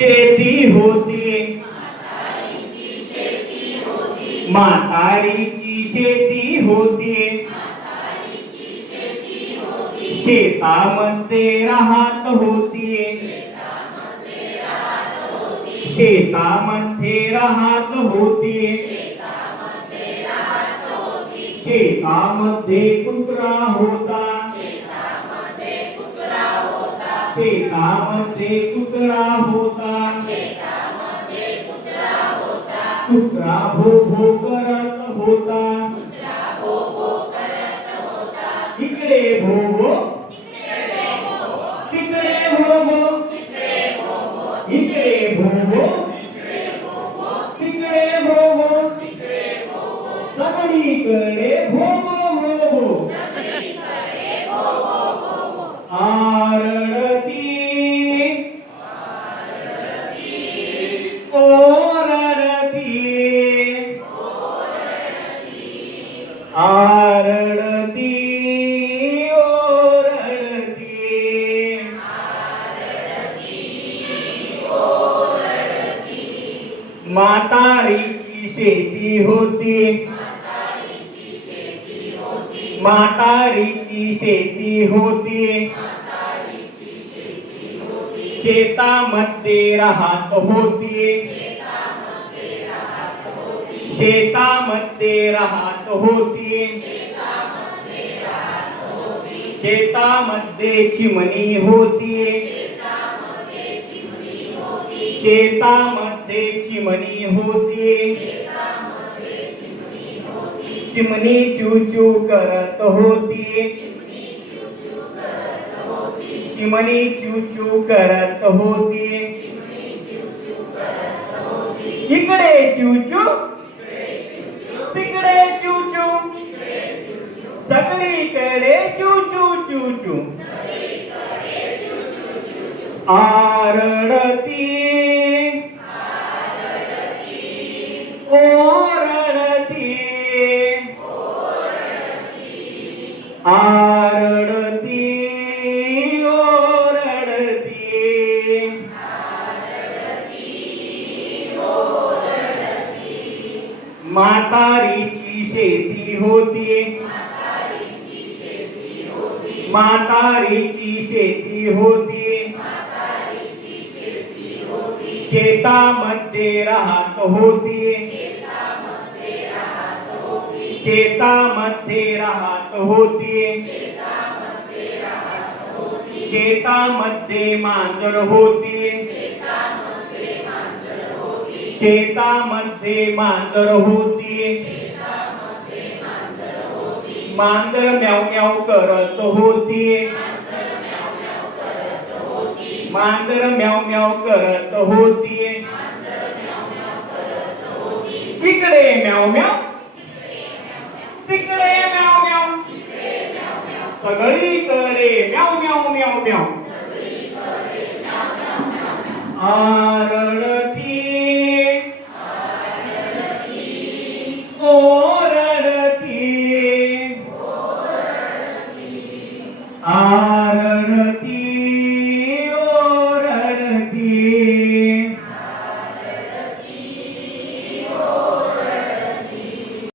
शेती होती. म्हातारीची शेती होती. शेतामध्ये राहत होती. शेतामध्ये राहत होती. शेतामध्ये कुत्रा होता. शेतामध्ये कुत्रा होता. कुत्रा भो भो करत होता. इकडे भो भो तिकडे भो भो इकडे भो भो तिकडे भो भो सगळीकडे भो भो आरडती ओरडती म्हातारीची शेती होती. म्हातारीची शेती होती. शेतामध्ये राहत होती. शेतामध्ये राहत होती चिमणी होती शेतामध्ये चिमणी होती चिमणी चूचू करत होती चिमणी चूचू करत होती इकडे चूचू सगळीकडे चू चू चू चू. आरडती. ओरडती. आरडती. ओरडती. म्हातारीची शेती होती. म्हातारीची शेती होती. शेतामध्ये राहत होती. शेतामध्ये राहत होती. शेतामध्ये मांजर होती. शेतामध्ये मांजर होती. मांजर म्याव म्याव करत होती. मांजर म्याव म्याव करत होती. तिकडे म्याव म्याव तिकडे म्याव म्याव सगळीकडे म्याव म्याव म्याव म्याव आरडती